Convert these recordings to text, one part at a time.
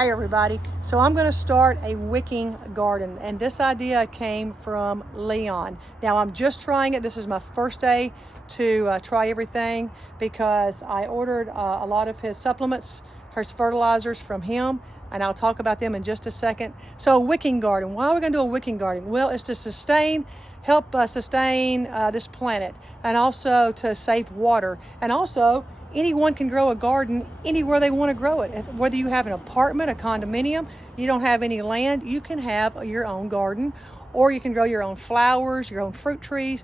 Hey everybody, so I'm going to start a wicking garden, and this idea came from Leon. Now I'm just trying it. This is my first day to try everything because I ordered a lot of his supplements, his fertilizers from him, and I'll talk about them in just a second. So a wicking garden, why are we going to do a wicking garden? Well, it's to help sustain this planet, and also to save water, and also anyone can grow a garden anywhere they want to grow it. Whether you have an apartment, a condominium, you don't have any land, you can have your own garden, or you can grow your own flowers, your own fruit trees,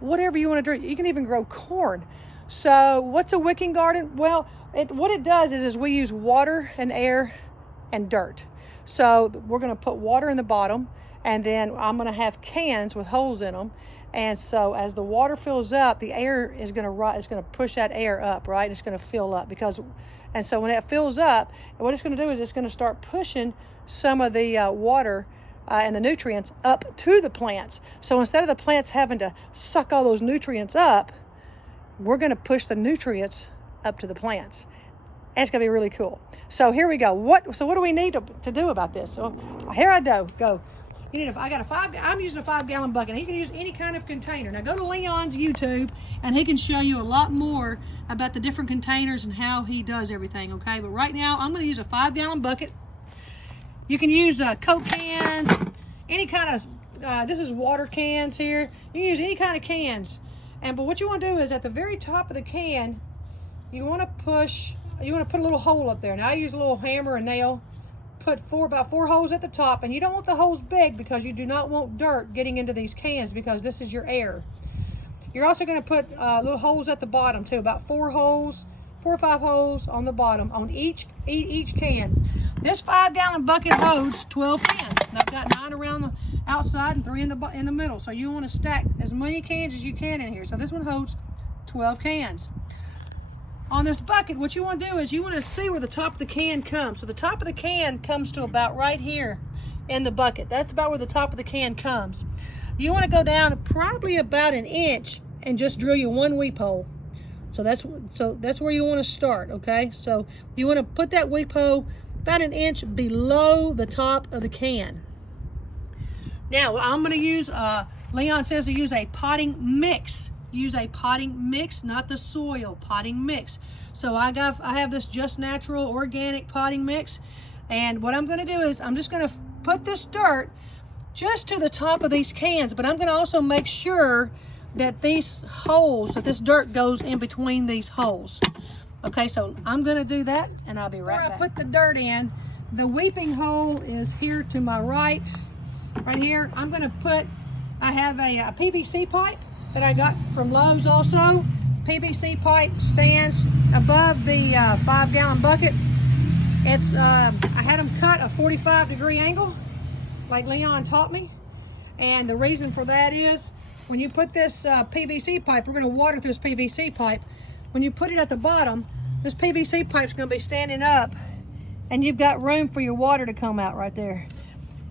whatever you want to do. You can even grow corn. So what's a wicking garden? Well, what it does is we use water and air and dirt. So we're going to put water in the bottom, and then I'm going to have cans with holes in them. And so as the water fills up, the air is going to push that air up, right? It's going to fill up and so when it fills up, what it's going to do is it's going to start pushing some of the water and the nutrients up to the plants. So instead of the plants having to suck all those nutrients up, we're going to push the nutrients up to the plants. And it's going to be really cool. So here we go. So what do we need to do about this? So here I go. You need I'm using a 5-gallon bucket. He can use any kind of container. Now go to Leon's YouTube and he can show you a lot more about the different containers and how he does everything, okay? But right now I'm going to use a 5-gallon bucket. You can use Coke cans, any kind of, this is water cans here. You can use any kind of cans. But what you want to do is at the very top of the can, you want to put a little hole up there. Now I use a little hammer and nail. Put about four holes at the top, and you don't want the holes big because you do not want dirt getting into these cans because this is your air. You're also going to put little holes at the bottom too, about 4 or 5 holes on the bottom on each can. This 5-gallon bucket holds 12 cans. And I've got 9 around the outside and 3 in the middle. So you want to stack as many cans as you can in here. So this one holds 12 cans. On this bucket, what you want to do is you want to see where the top of the can comes. So the top of the can comes to about right here in the bucket. That's about where the top of the can comes. You want to go down probably about 1 inch and just drill you 1 weep hole. So that's where you want to start, okay? So you want to put that weep hole about 1 inch below the top of the can. Now I'm going to use, Leon says to use a potting mix. Use a potting mix, not the soil, potting mix. So I have this Just Natural organic potting mix, and what I'm going to do is I'm just going to put this dirt just to the top of these cans, but I'm going to also make sure that these holes, that this dirt goes in between these holes. Okay, so I'm going to do that, and I'll be right back. Before I put the dirt in, the weeping hole is here to my right here. I have a PVC pipe that I got from Lowe's also. PVC pipe stands above the 5-gallon bucket. I had them cut a 45-degree angle like Leon taught me. And the reason for that is when you put this PVC pipe, we're going to water through this PVC pipe. When you put it at the bottom, this PVC pipe is going to be standing up and you've got room for your water to come out right there.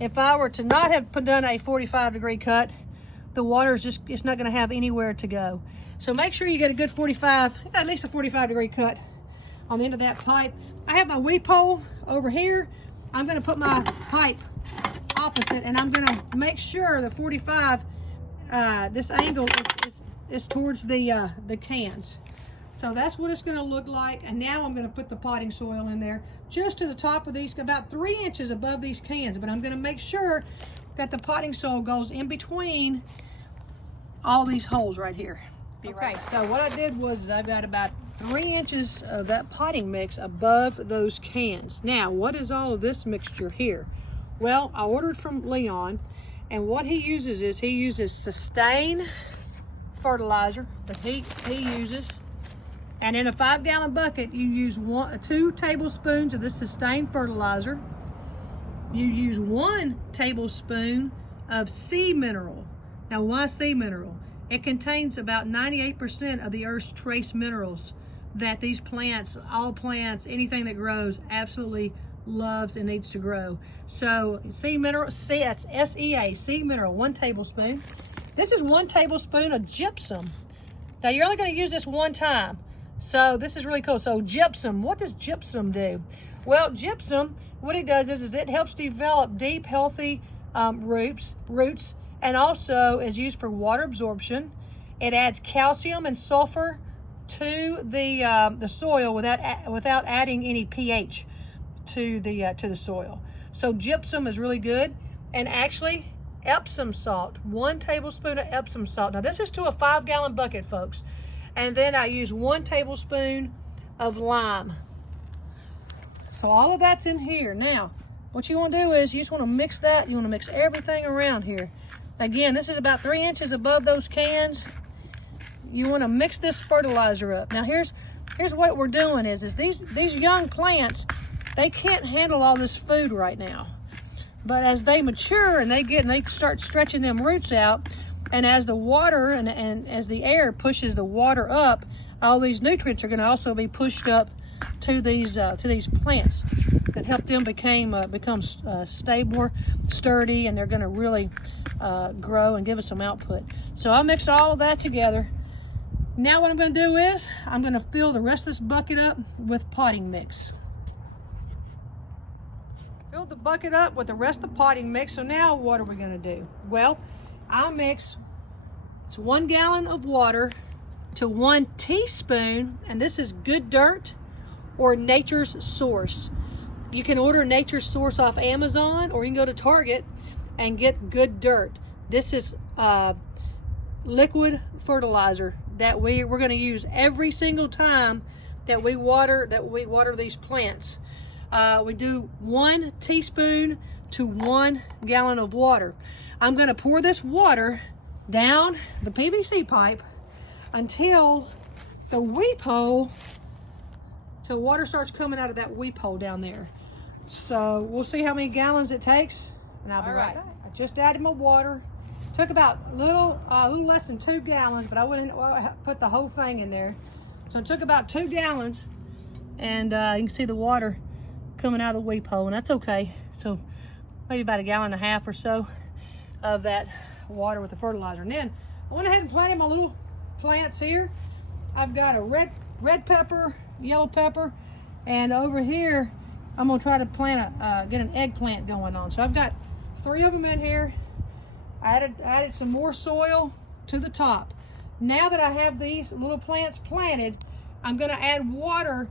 If I were to not have done a 45-degree cut, the water is it's not going to have anywhere to go. So make sure you get a good at least a 45-degree cut on the end of that pipe. I have my weep hole over here. I'm going to put my pipe opposite, and I'm going to make sure the 45, this angle is towards the cans. So that's what it's going to look like. And now I'm going to put the potting soil in there just to the top of these, about 3 inches above these cans. But I'm going to make sure that the potting soil goes in between all these holes right here. Okay, so what I did was I've got about 3 inches of that potting mix above those cans. Now, what is all of this mixture here? Well, I ordered from Leon, and what he uses is he uses Sustain fertilizer that he uses. And in a 5-gallon bucket, you use 2 tablespoons of this Sustain fertilizer. You use 1 tablespoon of sea mineral. Now, why sea mineral? It contains about 98% of the Earth's trace minerals that these plants, all plants, anything that grows, absolutely loves and needs to grow. So sea mineral, that's SEA, sea mineral, 1 tablespoon. This is 1 tablespoon of gypsum. Now, you're only going to use this 1 time. So this is really cool. So gypsum, what does gypsum do? Well, gypsum what it does is it helps develop deep, healthy roots, and also is used for water absorption. It adds calcium and sulfur to the soil without adding any pH to the soil. So gypsum is really good, and actually Epsom salt, 1 tablespoon of Epsom salt. Now this is to a 5-gallon bucket, folks. And then I use 1 tablespoon of lime. So all of that's in here. Now, what you want to do is you just want to mix that. You want to mix everything around here. Again, this is about 3 inches above those cans. You want to mix this fertilizer up. Now here's what we're doing is these young plants, they can't handle all this food right now. But as they mature and they start stretching them roots out, and as the water and as the air pushes the water up, all these nutrients are going to also be pushed up to these plants that help them become stable, sturdy, and they're going to really grow and give us some output. So I mixed all of that together. Now what I'm going to do is I'm going to fill the rest of this bucket up with potting mix. Fill the bucket up with the rest of the potting mix. So now what are we going to do? Well, I'll mix 1 gallon of water to 1 teaspoon, and this is Good Dirt or Nature's Source. You can order Nature's Source off Amazon, or you can go to Target and get Good Dirt. This is liquid fertilizer that we're going to use every single time that we water these plants. We do 1 teaspoon to 1 gallon of water. I'm going to pour this water down the PVC pipe until the weep hole, till water starts coming out of that weep hole down there. So we'll see how many gallons it takes, and I'll be right back. I just added my water. Took about a little less than 2 gallons, but I wouldn't put the whole thing in there. So it took about 2 gallons, and you can see the water coming out of the weep hole, and that's okay. So maybe about 1.5 gallons or so of that water with the fertilizer. And then I went ahead and planted my little plants here. I've got a red pepper, yellow pepper, and over here I'm gonna try to plant get an eggplant going on. So I've got 3 of them in here. I added some more soil to the top. Now that I have these little plants planted, I'm gonna add water.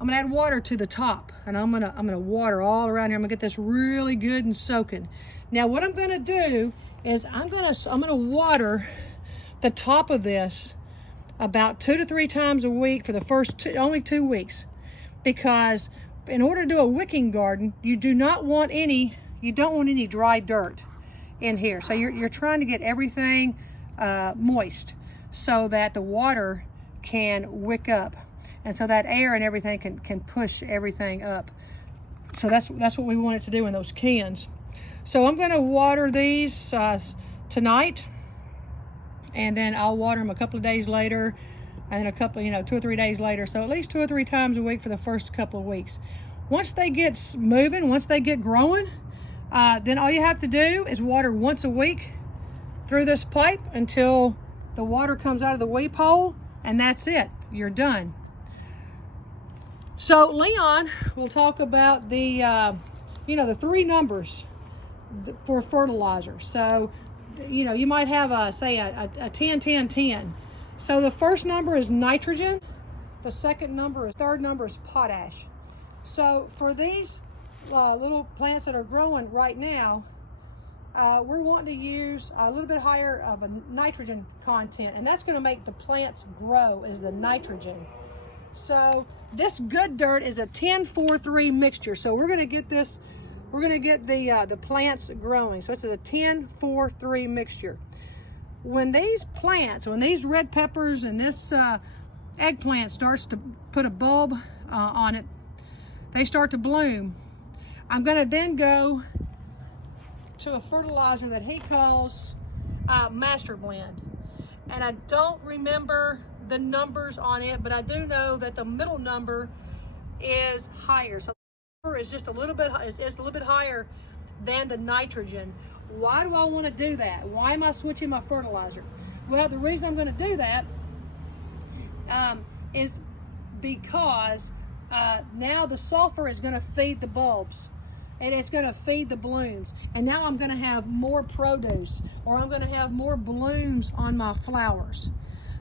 I'm gonna add water to the top, and I'm gonna water all around here. I'm gonna get this really good and soaking. Now what I'm gonna do is I'm gonna water the top of this about 2 to 3 times a week for the first only 2 weeks, because in order to do a wicking garden, you don't want any dry dirt in here. So you're trying to get everything moist so that the water can wick up, and so that air and everything can push everything up. So that's what we want it to do in those cans. So I'm going to water these tonight, and then I'll water them a couple of days later, and then a couple, 2 or 3 days later. So at least 2 or 3 times a week for the first couple of weeks. Once they get moving, once they get growing, then all you have to do is water once a week through this pipe until the water comes out of the weep hole, and that's it. You're done. So Leon will talk about the, the 3 numbers for fertilizer. So, you might have say a 10, 10, 10. So the first number is nitrogen. The third number is potash. So for these little plants that are growing right now, we're wanting to use a little bit higher of a nitrogen content, and that's going to make the plants grow, is the nitrogen. So this Good Dirt is a 10-4-3 mixture. So we're going to get this, the plants growing. So it's a 10-4-3 mixture. When these red peppers and this eggplant starts to put a bulb on it, they start to bloom. I'm going to then go to a fertilizer that he calls Master Blend. And I don't remember the numbers on it, but I do know that the middle number is higher. So the number is just a little bit higher than the nitrogen. Why do I want to do that? Why am I switching my fertilizer? Well, the reason I'm going to do that is because now the sulfur is going to feed the bulbs. and it's going to feed the blooms. And now I'm going to have more produce, or I'm going to have more blooms on my flowers.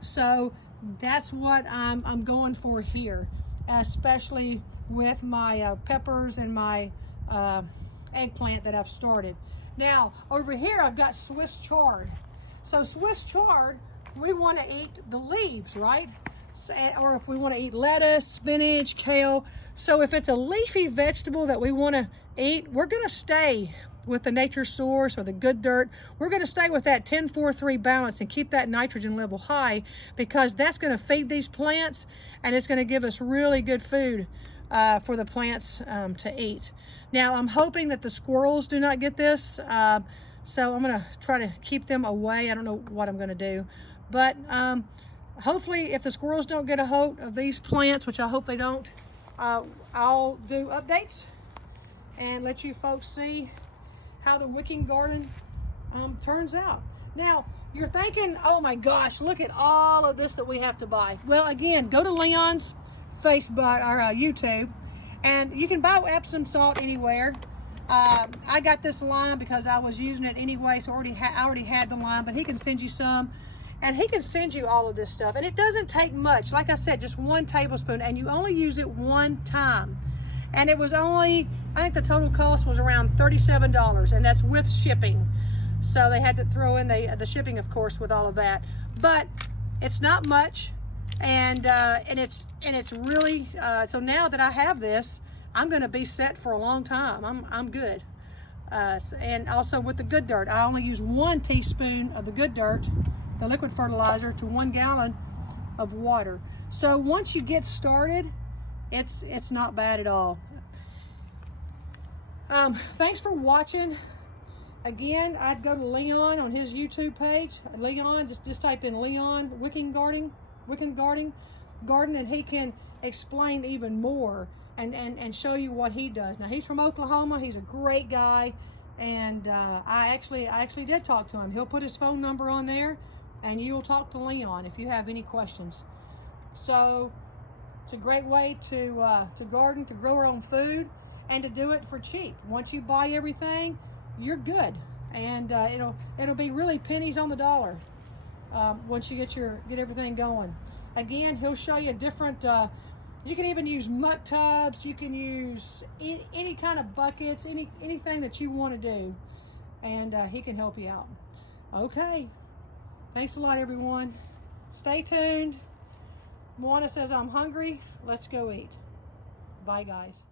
So that's what I'm going for here, especially with my peppers and my eggplant that I've started. Now over here I've got Swiss chard. So Swiss chard, we want to eat the leaves, right? Or if we want to eat lettuce, spinach, kale. So if it's a leafy vegetable that we want to eat, we're going to stay with the nature source or the good dirt. We're going to stay with that 10-4-3 balance and keep that nitrogen level high, because that's going to feed these plants and it's going to give us really good food for the plants to eat. Now I'm hoping that the squirrels do not get this, so I'm going to try to keep them away. I don't know what I'm going to do, but hopefully if the squirrels don't get a hold of these plants, which I hope they don't, I'll do updates and let you folks see how the Wicking Garden turns out. Now you're thinking, oh my gosh, look at all of this that we have to buy. Well, again, go to Leon's Facebook or YouTube, and you can buy Epsom salt anywhere. I got this lime because I was using it anyway, so I already had the lime, but he can send you some, and he can send you all of this stuff, and it doesn't take much. Like I said, just 1 tablespoon, and you only use it 1 time. And it was only, I think the total cost was around $37, and that's with shipping. So they had to throw in the shipping, of course, with all of that. But it's not much, and it's really so now that I have this, I'm going to be set for a long time. I'm good. And also with the good dirt, I only use 1 teaspoon of the good dirt, the liquid fertilizer, to 1 gallon of water. So once you get started, it's not bad at all. Thanks for watching. Again, I'd go to Leon on his YouTube page. Leon, just type in Leon Wicking Garden, and he can explain even more and show you what he does. Now he's from Oklahoma. He's a great guy, and I actually did talk to him. He'll put his phone number on there, and you'll talk to Leon if you have any questions. So it's a great way to garden, to grow our own food, and to do it for cheap. Once you buy everything, you're good, and it'll be really pennies on the dollar once you get everything going. Again, he'll show you different. You can even use muck tubs. You can use any kind of buckets, anything that you want to do, and he can help you out. Okay, thanks a lot, everyone. Stay tuned. Moana says I'm hungry. Let's go eat. Bye, guys.